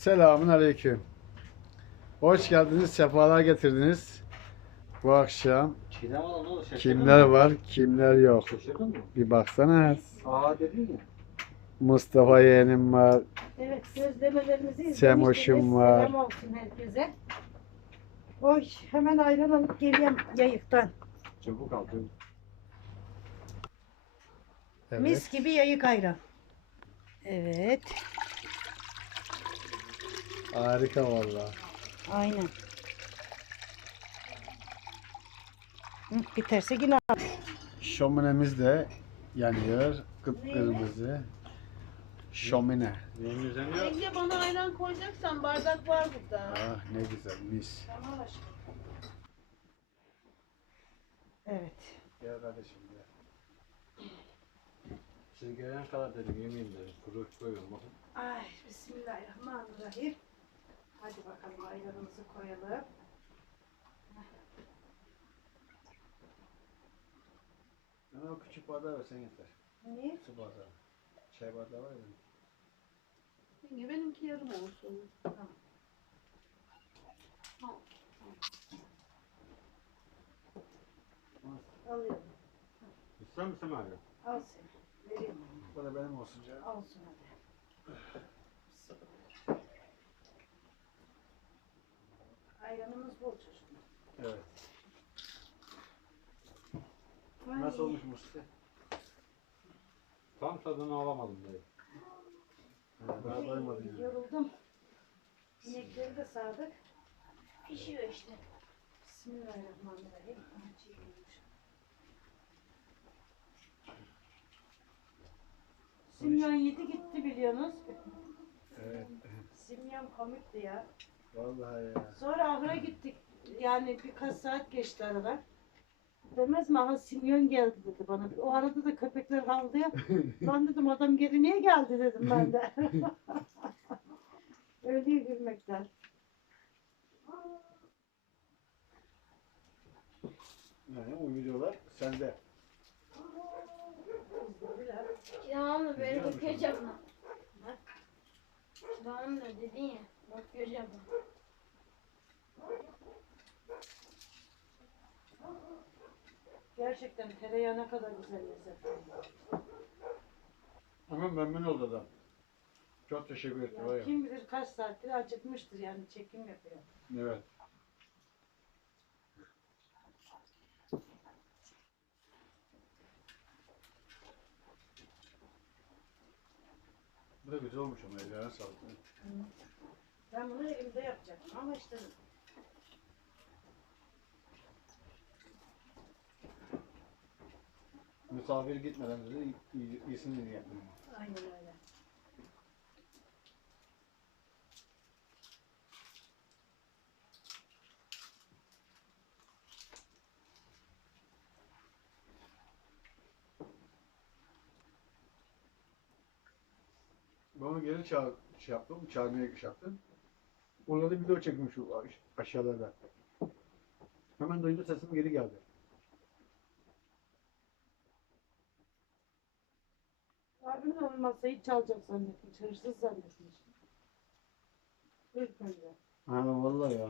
Selamun Aleyküm. Hoş geldiniz, sefalar getirdiniz. Bu akşam Çiğdem Hanım ne oldu? Şaşırdın kimler mı? var, kimler yok. Şaşırdın mı? Bir baksana. Aa dedin mi? Mustafa yeğenim var. Evet gözlemelerimizi izlemiştiniz. Semoş'um var. Selam olsun herkese. Oy hemen ayran alıp geliyorum yayıktan. Çabuk al. çabuk. Evet. Mis gibi yayık ayran. Evet. Harika vallahi. Aynen. Hı, biterse yine al. Şöminemiz de yanıyor. Kıpkırmızı. Şömine. Neyin üzerine yok? Yenge bana ayran koyacaksan bardak var burada. Ah ne güzel mis. Tamam aşkım. Evet. Gel kardeşim gel. Siz gelene kadar dedim yemin ederim. Kuru koyuyorum bakın. Ay bismillahirrahmanirrahim. Hadi bakalım ayranımızı koyalım. Bana o küçük bardağı versen yeter. Ne? Su bardağı. Çay bardağı var ya. Yenge benimki yarım olsun. Alıyorum. İster misin abi? Al seni. Vereyim. Bu da benim olsun canım. Olsun hadi. Ayranımız bol çocuklar. Evet. Ay, Nasıl olmuş Mustafa? Tam tadını alamadım dayı. Ha, daha ay, doymadın yani. Yoruldum. İnekleri de sağdık. Pişiyor işte. Bismillahirrahmanirrahim. Simyon yedi gitti biliyorsunuz. Evet. Simyon komikti ya. Vallahi ya. Sonra ahıra gittik. Yani birkaç saat geçti aradan. Demez mi aha Simyon geldi dedi bana. O arada da köpekler havladı ya. ben dedim adam geri niye geldi dedim ben de. Öyle gülmekten. Yani o videolar sende. Biliyor musun? makyaj yapma. Tamam da dedin ya makyaj. Gerçekten tereyağı ne kadar güzel lezzetli. Ama memnun oldu adam. Çok teşekkür etti. var Ya kim bilir kaç saattir acıkmıştır yani çekim yapıyor. Evet. Bu da güzel olmuş ama ellerine sağlık. Ben bunu elimde yapacaktım ama işte Misafir gitmeden dedi iyi- iyisini diye yaptım. aynen öyle. Ben onu geri çağır, şey yaptım, çağırmaya şey yaptım. Orada da video çekmiş aşağılarda. Hemen duydu sesim geri geldi. Abim de onun masayı çalacak zannetmiş, hırsız zannetmiş. Önce. Ha vallahi ya.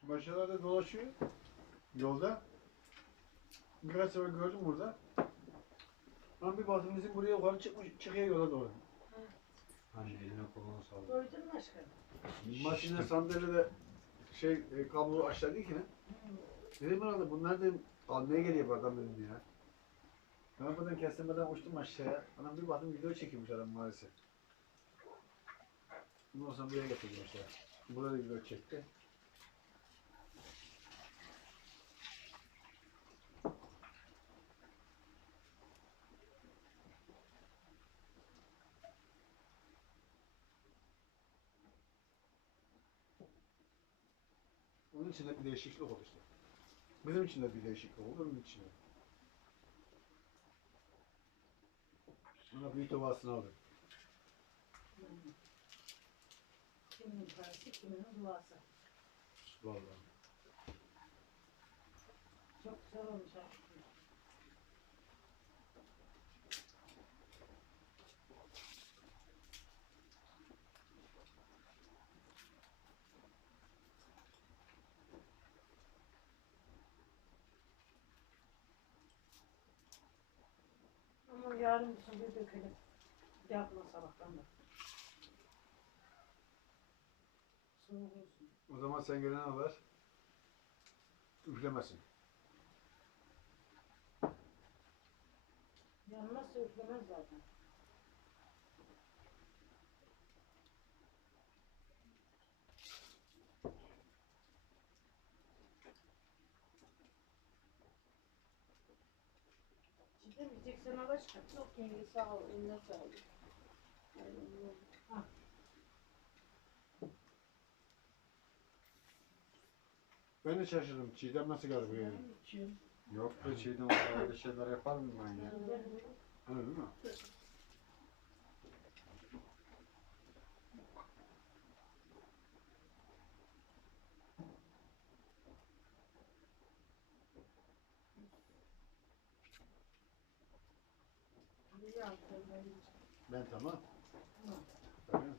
Şu aşağılarda dolaşıyor. Yolda. Birkaç sefer gördüm burada. Ama bir baktım bizim buraya yukarı çıkmış, çıkıyor yola doğru. Anne eline koluna sağlık. Doydun mu aşkım? Makine sandalyede şey e, kablo aşağı değil ki ne? Dedim herhalde bunlar dedim almaya geliyor bu adam dedim ya. Ben buradan kestirmeden uçtum aşağıya. Anam bir baktım video çekiyormuş adam maalesef. Ondan sonra buraya getirdim aşağıya. Burada da video çekti. Onun içinde bir değişiklik olur işte. Bizim için de bir değişiklik olur, onun için de. Bana büyük ovasını aldım. Kiminin parası, kiminin duası. Vallahi. Çok güzel olmuş aşkım. Yarın bir bir dökelim. Yapma sabahtan da. Soğuk olsun. O zaman sen gelene haber. Üflemesin. Yanmazsa üflemez zaten. Al aşkım. Yok yenge sağ ol. Eline sağlık. Aynen. Ben de şaşırdım. Çiğdem nasıl geldi buraya? İçiyorum. Yok be şeyden öyle şeyler yapar mı ben ya? Öyle değil mi? Ben tamam. Tamam.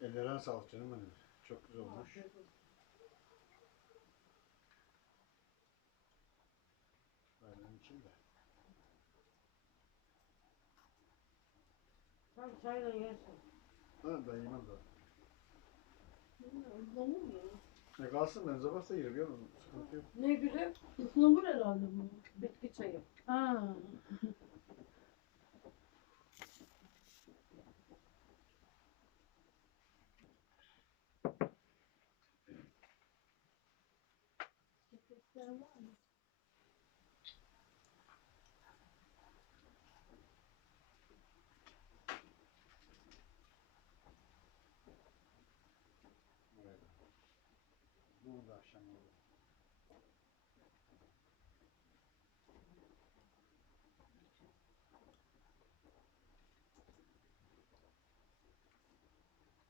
Ellerine sağlık canım benim. Çok güzel olmuş. Aynen için de. Sen çayla yersin. Ha ben yemem daha. Mu ya? Ne kalsın ben sabah da yerim ya. Sıkıntı yok. Ne gülüm? Ihlamur herhalde bu. Bitki çayı. Ha. Da akşam olur.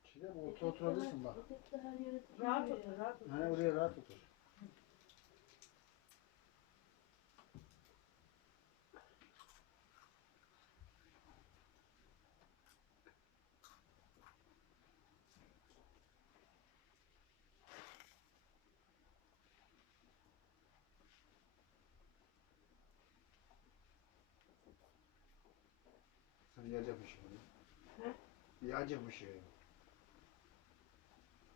Çiğdem otur oturabilirsin bak. Rahat otur, rahat otur. Hani oraya rahat otur. Yiyecekmiş yani. He? Yiyecekmiş yani.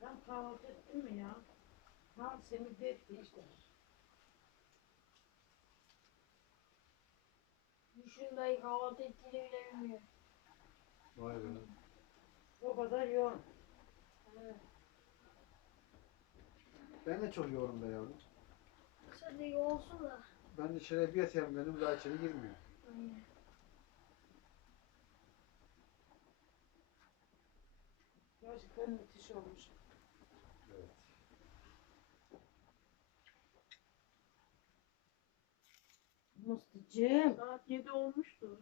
Ben kahvaltı ettim mi ya? Ha Semih de etti işte. Düşün dayı kahvaltı ettiğini bile bilmiyor. Vay be. O kadar yoğun. Evet. Ben de çok yoğunum be yavrum. Sen de iyi olsun da. Ben de içeri bir yatayım dedim daha içeri girmiyor. Aynen. Gerçekten müthiş olmuş. Evet. Musticim. Saat 7 olmuştur.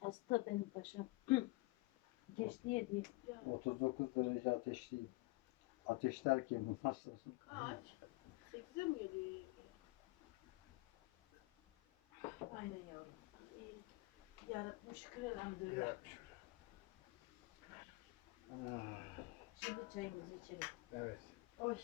Hasta benim paşam. Geçti yedi. Ya, 39 derece ateşliyim. Ateş derken bu nasıl? kaç? 8'e mi geliyor? Aynen yavrum. İyi. Yarabbim şükür elhamdülillah. Ah, Şimdi çayımızı içelim. evet. Oy.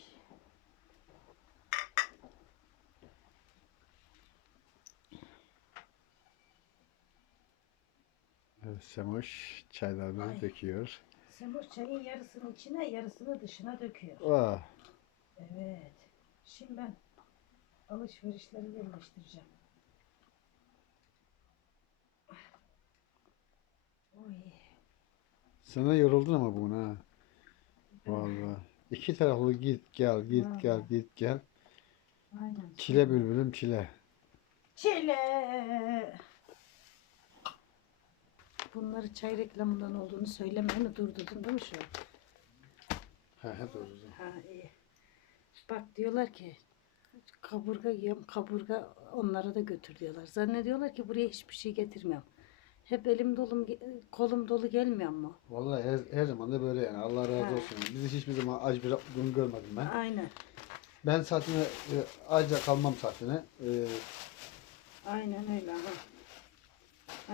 Evet, Semoş çaylarını Ay. döküyor. Semur çayın yarısını içine yarısını dışına döküyor. Ah, Evet. Şimdi ben alışverişleri yerleştireceğim. Oy. Sana yoruldun ama bugün ha. Vallahi. İki taraflı git gel git gel git gel. Aynen. Çile bülbülüm çile. Çile. Bunları çay reklamından olduğunu söylemeye mi durdurdun değil mi şu an? He he doğru. Ha iyi. Bak diyorlar ki kaburga yiyorum kaburga onlara da götür diyorlar. Zannediyorlar ki buraya hiçbir şey getirmiyorum. Hep elim dolum kolum dolu gelmiyor mu? Vallahi her, her zaman da böyle yani. Allah razı Ha. olsun. Biz hiçbir zaman aç bir gün görmedim ben. Aynen. Ben zaten e, acla kalmam zaten. E, Aynen öyle ha. Heh,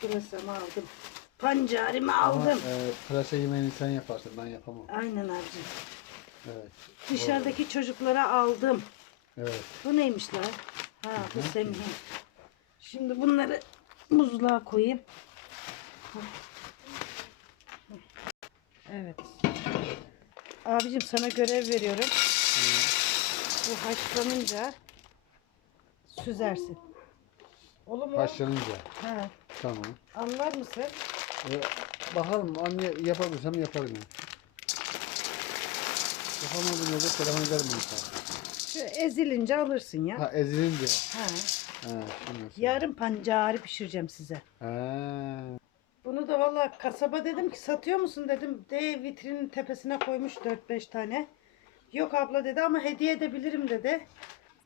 Pırasamı aldım. Pancarımı ama aldım. e, pırasa yemeğini sen yaparsın. Ben yapamam. Aynen abicim. Evet. Dışarıdaki çocuklara aldım. Evet. Bu neymiş lan? Ha bu Semih'in. Şimdi bunları buzluğa koyayım. Evet. Abicim sana görev veriyorum. Bu haşlanınca süzersin. Olur mu? Haşlanınca. He. Tamam. Anlar mısın? E, bakalım anne yapabilirsem yaparım. Yani. Yapamadığım yerde telefon ederim. Şu ezilince alırsın ya. Ha ezilince. Ha. Yarın pancarı pişireceğim size. Ha. Bunu da valla kasaba dedim ki satıyor musun dedim. De vitrinin tepesine koymuş 4-5 tane. Yok abla dedi ama hediye edebilirim dedi.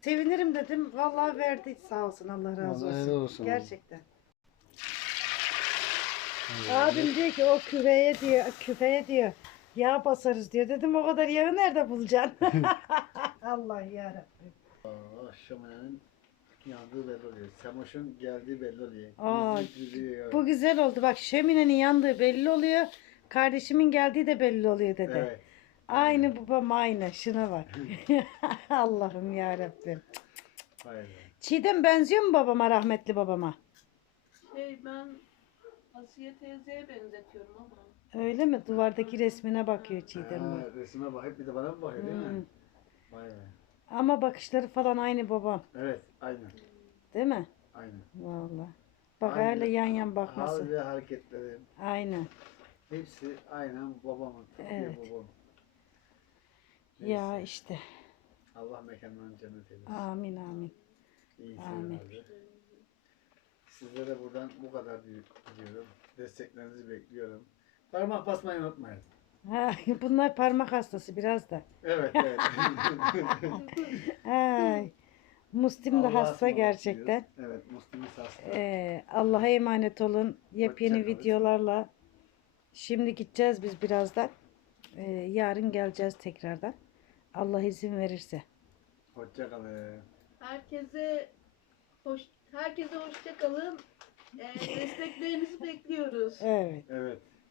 Sevinirim dedim. Vallahi verdi sağ olsun Allah razı olsun. helal olsun. Gerçekten. Abim diyor ki o küveye diyor, küfeye diyor. Yağ basarız diyor. Dedim o kadar yağı nerede bulacaksın? Allah yarabbim. Aa, şöminenin yandığı belli oluyor. Semoş'un geldiği belli oluyor. Aa, Yüzü-. Bu güzel oldu. Bak şöminenin yandığı belli oluyor. Kardeşimin geldiği de belli oluyor dedi. Evet. Aynı babam aynı. Şuna bak. Allah'ım ya Rabbim. Çiğdem benziyor mu babama rahmetli babama? Şey ben Asiye teyzeye benzetiyorum ama. Öyle mi? Duvardaki resmine bakıyor Çiğdem. Ha, bak. resime bakıp bir de bana mı bakıyor değil mi? Hmm. Vay be. Ama bakışları falan aynı babam. Evet, aynen. Değil mi? Aynen. Vallahi. Bak Aynen. öyle yan yan Hal bakması. ve hareketleri Aynen. hepsi aynen babamın. Evet. babam. Ya Neyse, işte. Allah mekanlarını cennet eylesin. Amin amin. İyi Amin. Sizlere buradan bu kadar diyor- diyorum. Desteklerinizi bekliyorum. Parmak basmayı unutmayın. Ha, bunlar parmak hastası biraz da. Evet, evet. Ay. Muslim de Allah'a hasta ısmarladık gerçekten. diyoruz. Evet, Müslüm'ün hasta. Ee, Allah'a emanet olun. Yepyeni Hoşça kalın. videolarla. Şimdi gideceğiz biz birazdan. Ee, yarın geleceğiz tekrardan. Allah izin verirse. Hoşça kalın. Herkese hoş herkese hoşça kalın. Ee, desteklerinizi bekliyoruz. Evet. Evet.